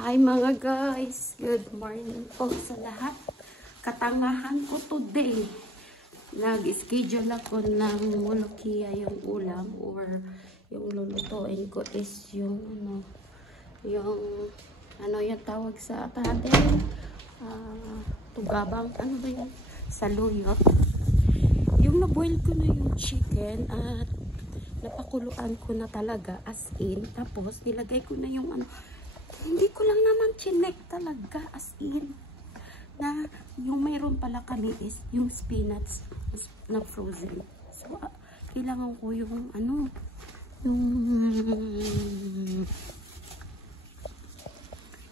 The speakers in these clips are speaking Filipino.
Hi mga guys, good morning po sa lahat. Katangahan ko today. Nag-schedule ako ng molokia yung ulam or yung lulutuin ko is yung yung tawag sa atin, tugabang, ano ba yun? Saluyot. Yung na-boil ko na yung chicken at napakuluan ko na talaga as in. Tapos nilagay ko na yung hindi ko lang naman chinek talaga as in na yung mayroon pala kami is yung spinach na frozen. So kailangan ko yung yung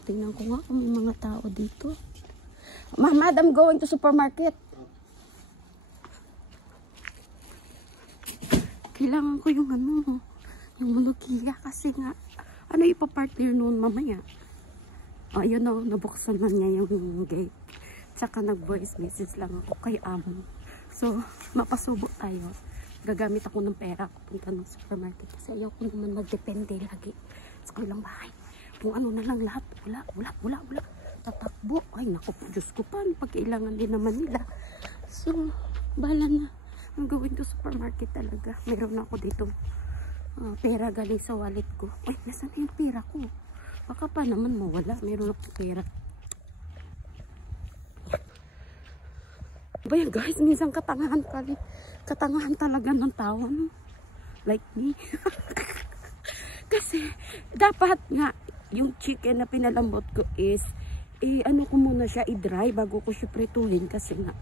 tingnan ko nga kung may mga tao dito. Madam, going to supermarket. Kailangan ko yung yung molokia kasi nga ipapartner noon mamaya. Ayun o, nabuksan na niya yung gate. Tsaka nag-voice message lang ako kay amo. So, mapasubo tayo. Gagamit ako ng pera punta ng supermarket. Kasi ayaw ko naman magdepende lagi sa kailang bahay. Kung ano na lang lahat. Wala. Tatakbo. Ay, naku po, Diyos ko pa. Pagkailangan din naman nila. So, bahala na. I'm going to supermarket talaga. Meron ako dito. Pera galing sa wallet ko. Ay, nasaan na yung pera ko? Baka pa naman mawala. Meron ako pera. Ba yan guys, minsan katangahan talaga ng tao, no? Like me. Kasi, dapat nga, yung chicken na pinalambot ko is, ko muna siya, i-dry bago ko siya prituhin. Kasi nga,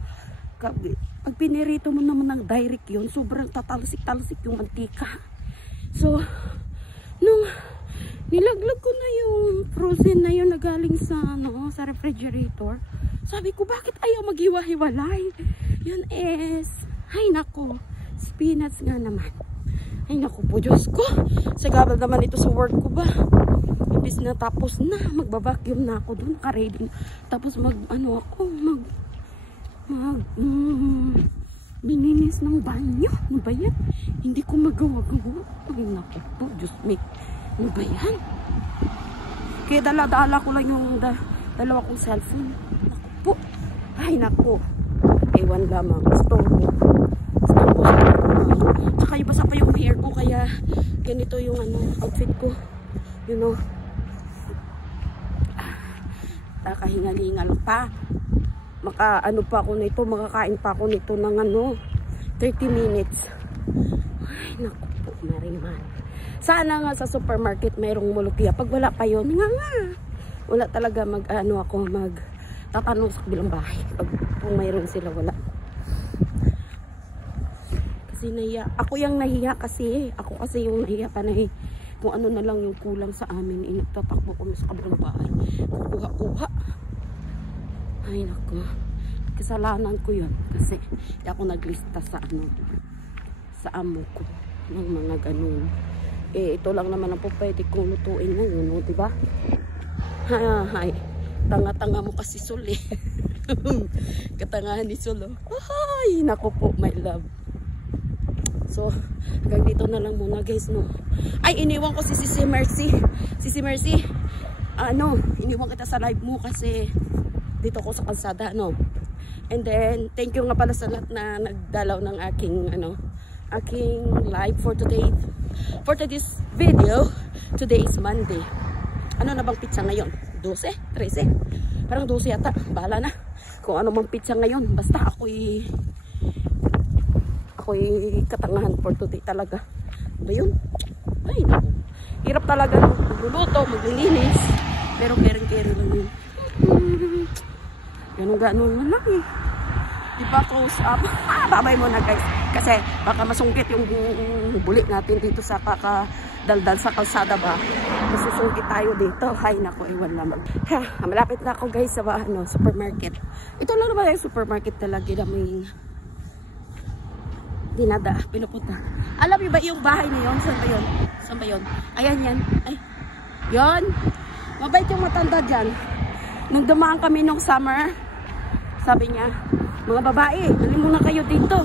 pag pinirito mo naman ng direct yun, sobrang tatalsik-talsik yung mantika. So, nung nilaglag ko na yung frozen na yun na galing sa, sa refrigerator, sabi ko, bakit ayaw maghiwa-hiwalay? Yun is, ay nako, spinach nga naman. Ay nako po, Diyos ko. Sagabal naman ito sa work ko ba? Ibis na tapos na, magbabacuum na ako dun, naka-ready. Tapos bininis ng banyo. Ano ba yan? Hindi ko magawa-gawa. Ay, naku po. Diyos me. Ano ba yan? Kaya dala-dala ko lang yung dalawa kong cellphone. Naku po. Ay, naku. Ewan lamang. Gusto ko. Tsaka yung basa pa yung hair ko. Kaya ganito yung outfit ko. You know. Nakahingal-hingal pa. Pa ako nito, makakain pa ako nito ng 30 minutes. Ay, naku po, Mariman. Sana nga sa supermarket mayroong molokia. Pag wala pa yun, wala talaga tatanong sa kabilang bahay. Pag kung mayroon sila, wala. Kasi nahiya. Ako yung nahiya kasi. Ako kasi yung nahiya pa kung ano na lang yung kulang sa amin. Tatakbo kami sa kabilang bahay. Kuha. Ay naku, kasalanan ko yun kasi hindi ako naglista sa amo ko ng mga ganun. Ito lang naman ang po pwede kong lutuin ngayon, diba? Hay, tanga-tanga mo kasi Sol eh. Katangahan ni Sol. Ay, naku po, my love. So, hanggang dito na lang muna guys, no. Ay, iniwan ko si Mercy. Mercy, iniwan kita sa live mo kasi dito ko sa kalsada, and then thank you nga pala sa lahat na nagdalaw ng aking live for today. For today's video, today is Monday. Ano na bang pizza ngayon? 12? 13? Parang 12 yata. Bahala na kung ano bang pizza ngayon, basta ako'y katangahan for today talaga. Ba yun? Ay, naku. Hirap talaga magluluto, maglilinis, pero kering-kering lang yun. Ganun lang eh. Diba, close up. Babay mo na guys. Kasi baka masungkit yung buli natin dito sa kakadaldal sa kalsada ba. Masusungkit tayo dito. Hay nako, ewan naman. Malapit na ako guys sa supermarket. Ito lang naman yung supermarket talaga na may pinupunta. Alam niyo ba yung bahay na yun? Saan ba yun? Ayan yan. Ay, yun. Mabait yung matanda dyan. Nung dumaan kami nung summer, sabi niya, mga babae, halin muna kayo dito.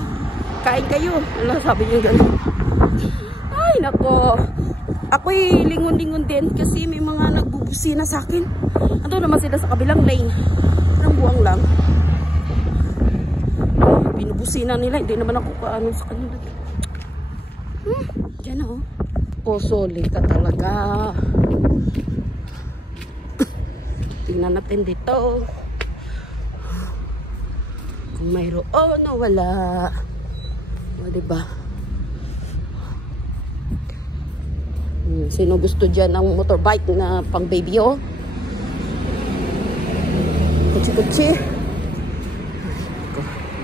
Kain kayo. Sabi niya gano'n. Ay, nako. Ako'y lingon-lingon din kasi may mga nagbubusina sa akin. Ando naman sila sa kabilang lane. Parang buwang lang. Binubusina nila. Hindi naman ako kaano sa kanila. Diyan na, oh. Posoli ka talaga. Tingnan natin dito. Kung mayroon o wala. O, diba? Sino gusto dyan ng motorbike na pang baby, oh? Kutsi-kutsi.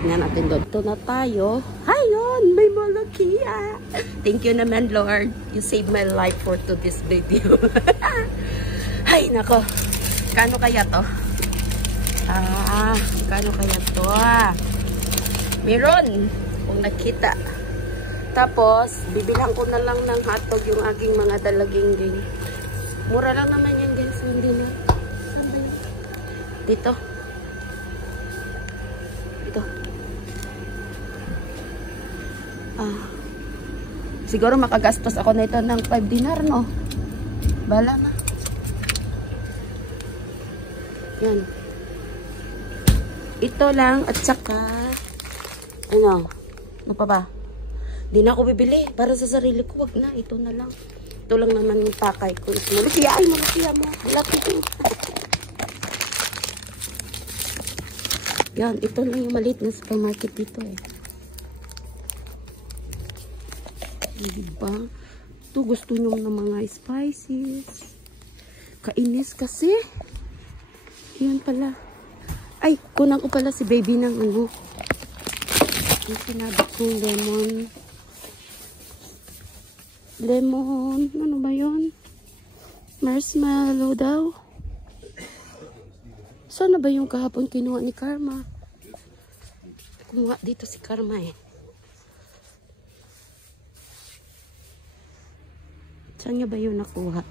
Tingnan natin doon. Ito na tayo. Hayon! May malaki, ah. Thank you naman, Lord. You saved my life for to this video. Ay, nako. Kano kaya to? Kano kaya to? Meron. Kung nakita. Tapos, bibilang ko na lang ng hotdog yung aking mga dalaging-ging. Mura lang naman yan, guys. Hindi na. Saan ba yun? Dito. Dito. Siguro makagastos ako nito ng 5 dinar, no? Bala na. Yan. Ito lang at saka ano pa ba? Di na ako bibili para sa sarili ko. Wag na, ito na lang. Ito lang naman yung pakay ko. Malukiya, ay malukiya mo. Laki ko. Yan, ito lang yung maliit na supermarket dito eh. Diba? Ito gusto nyo ng mga spices. Kainis kasi. Yan pala. Ay, kunan ko pala si baby ng ano. Yung sinabi kong lemon. Lemon. Ano ba yun? Marshmallow daw. Saan na ba yung kahapon kinuha ni Karma? Kumuha dito si Karma eh. Saan niya ba yun nakuha?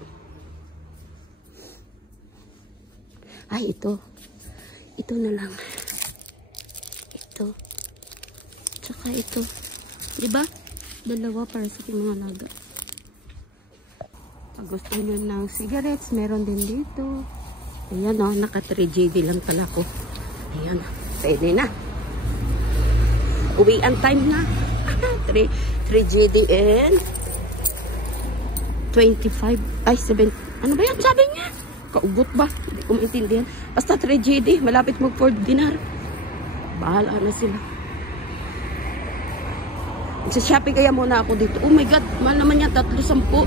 Ay, ito. Ito na lang. Ito. Tsaka ito. Diba? Dalawa para sa mga laga. Pag gusto nyo ng cigarettes, meron din dito. Ayan o, naka 3JD lang pala ko. Ayan, pwede na. Uwian time na. 3JD and 25, ay 7, ano ba yan sabi niya? Kaugot ba? Hindi ko maintindihan. Basta 3JD, malapit mag 4 dinar. Bahala na sila. Sa Shopee kaya muna ako dito. Oh my God, mahal naman yan, 310.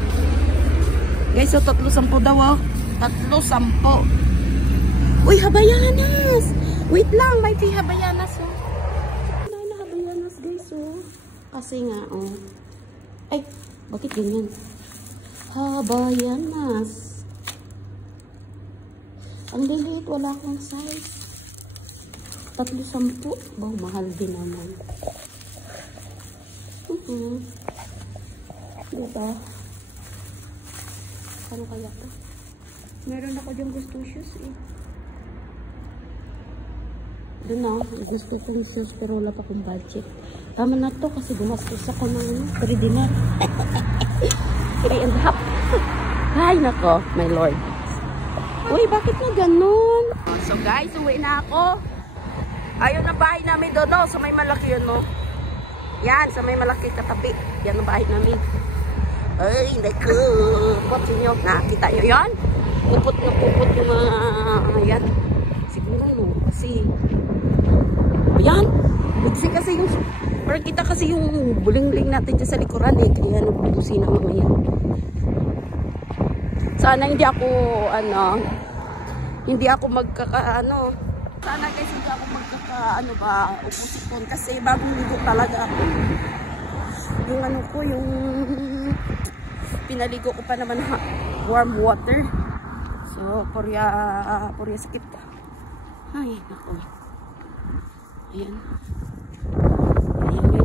Guys, so 310 daw, oh. 310. Uy, Habayanas! Wait lang, may free Habayanas, oh. Wala na Habayanas, guys, oh. Kasi nga, oh. Ay, bakit ganyan? Habayanas. Ang liliit, wala akong size. 310. Wow, mahal din naman. Diba? Ano kaya to? Meron ako dyan gusto shoes eh. Doon na, gusto kong shoes pero wala pa akong budget. Tama na to kasi gumastos ako ng 3 dinar. 3.5. Ay, nako, my lord. Uy, bakit na ganun? So guys, uwi na ako. Ayun na bahay namin doon, no? So may malaki yun, no? Yan, sa may malaki katabi. Yan ang bahay namin. Ay, naku. Pupot nyo. Nakita nyo yan? Pupot na pupot yung mga, yan. Siguro, no? Kasi, yan. Kasi yung, parang kita kasi yung buling-buling natin dyan sa likuran, eh. Kaya nagbubusin ang mga yan. Sana hindi ako, hindi ako sana guys, hindi ako upusipon kasi bagong ligo talaga ako. Yung yung pinaligo ko pa naman warm water. So, purya sakit. Ay, naku. Ayan.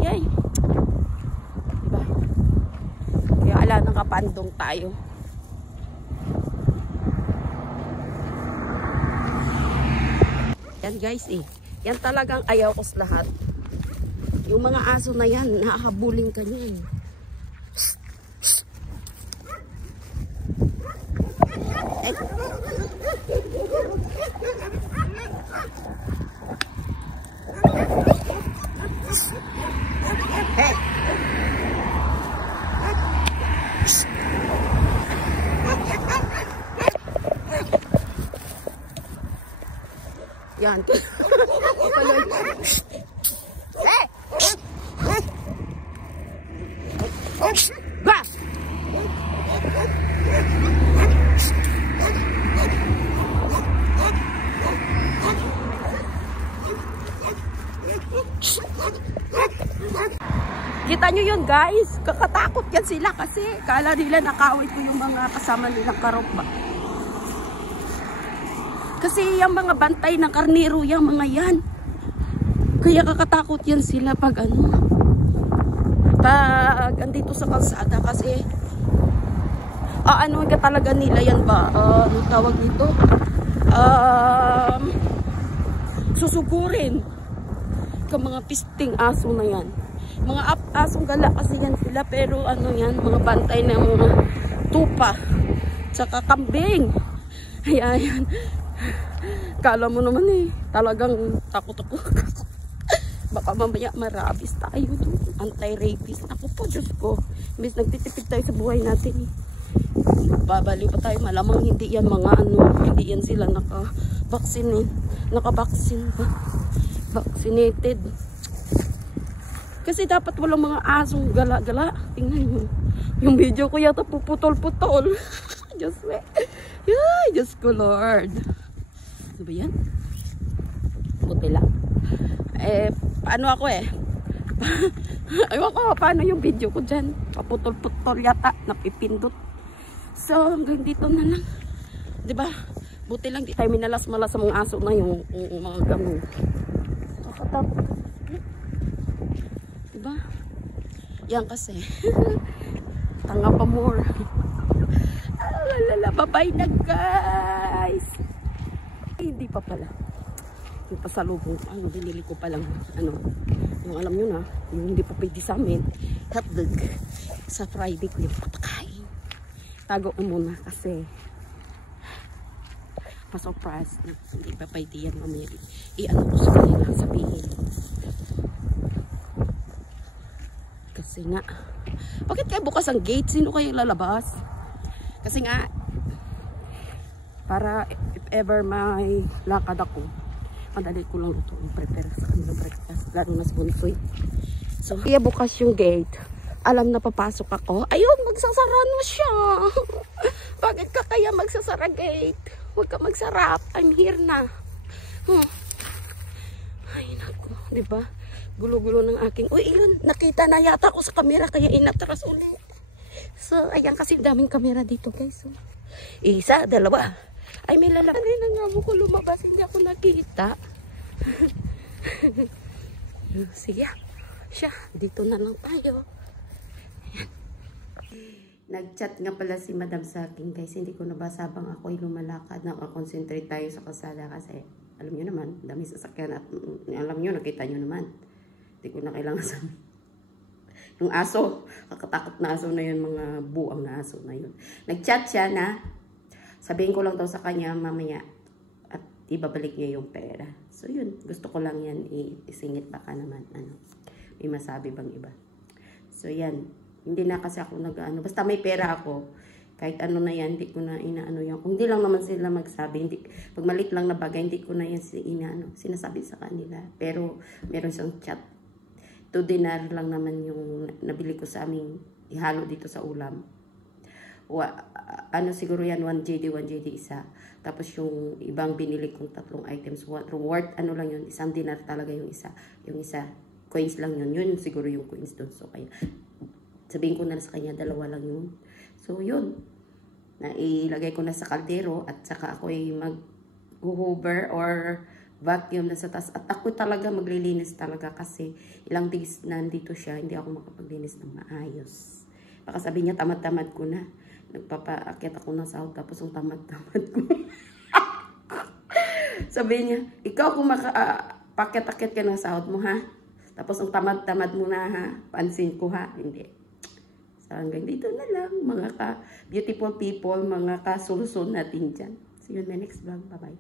Ay. Diba? Kaya ala nakapandong tayo. Yan guys eh. Yan talagang ayaw ko sa lahat. Yung mga aso na yan, nahahabulin ka niyan. Yan. Ba! Kita nyo yun guys, kakatakot yan sila kasi kala nila nakawit ko yung mga kasama nilang karokba. Kasi yung mga bantay ng karnero, yung mga yan. Kaya kakatakot yan sila pag pag andito sa kalsada kasi ano ka talaga nila yan ba? Ano tawag nito? Susugurin ka mga pisting aso na yan. Mga asong gala kasi yan sila, pero ano yan, mga bantay ng mga tupa tsaka kambing. Ayan. Kala mo naman talagang takot ako. Baka mamaya marabis tayo doon. Anti-rapist. Ako po, Diyos ko. Imbis nagtitipid tayo sa buhay natin babaliw pa tayo. Malamang hindi yan mga hindi yan sila naka-vaccine naka-vaccine ba? Vaccinated. Kasi dapat walang mga asong gala-gala. Tingnan mo. Yung video ko yata puputol-putol. Diyos me. Ay, Diyos ko Lord. Ano ba yan? Buti lang. Paano ako Ayaw ko paano yung video ko dyan. Paputol-putol yata. Napipindot. So, hanggang dito na lang. Diba? Buti lang di tayo minalas-malas sa mga aso na yung mga gamot. Kakatakot. Diba? Yan kasi. Tanga pa more. Alalala, bye-bye na guys. Hindi pa pala. Yung pasalubong, binili ko palang, yung alam nyo na, yung hindi pa pwede sa amin, hotdog. Sa Friday ko yung patakain. Tago ko muna kasi pa-surprise. Hindi pa pwede yan mamaya. I-ano ko sa kanila, sabihin. Kasi nga, bakit kaya bukas ang gate? Sino kayo lalabas? Kasi nga, para if ever may lakad ako, madali ko lang ito i-prepare sa kanilang breakfast. Lalo na sa bunsoy. So, kaya bukas yung gate. Alam na papasok ako. Ayun, magsasara na siya. Bakit ka kaya magsasara gate? Huwag ka magsarap. I'm here na. Ay, naku. Diba? Gulo-gulo ng aking... Uy, yun. Nakita na yata ko sa camera kaya inatras ulit. So, ayan kasi daming camera dito, guys. So, isa, dalawa. Ay, may lalaki na nga mo ko lumabas. Hindi ako nakita. Sige. Siya, dito na lang tayo. Ayan. Nag-chat nga pala si Madam sa akin, guys. Hindi ko nabasa habang ako'y lumalakad. Nakakonsentrate tayo sa kalsada kasi alam nyo naman, dami sasakyan at alam nyo, nakita nyo naman. Hindi ko na kailangan sa yung aso, kakatakot na aso na yun, mga buang na aso na yun. Nag-chat siya na sabihin ko lang daw sa kanya mamaya at ibabalik niya yung pera. So yun, gusto ko lang yan isingit, baka naman may masabi bang iba. So yan, hindi na kasi ako basta may pera ako, kahit ano na yan, hindi ko na inaano yan. Kung hindi lang naman sila magsabi, pag malit lang na bagay, hindi ko na yan sinasabi sa kanila. Pero meron siyang chat. 2 dinar lang naman yung nabili ko sa aming ihalo dito sa ulam. Siguro yan 1 JD isa. Tapos yung ibang binili kong 3 items worth lang yun, 1 dinar talaga yung isa. Yung isa coins lang yun. Yun siguro yung coins doon. So kaya sabihin ko na sa kanya 2 lang yun. So yun, nailagay ko na sa kaldero at saka ako ay mag-hoover or vacuum na sa taas. At ako talaga maglilinis talaga kasi ilang days na nandito siya, hindi ako makapaglinis ng maayos. Baka sabi niya tamad-tamad ko na. Nagpapaakyat ako ng sahod tapos ang tamad-tamad ko. Sabi niya, ikaw kung makapakyat-akyat ka ng sahod mo ha? Tapos ang tamad-tamad mo na ha? Pansin ko ha? Hindi. So hanggang dito na lang mga beautiful people, mga ka-solution natin dyan. See you in my next vlog. Bye-bye.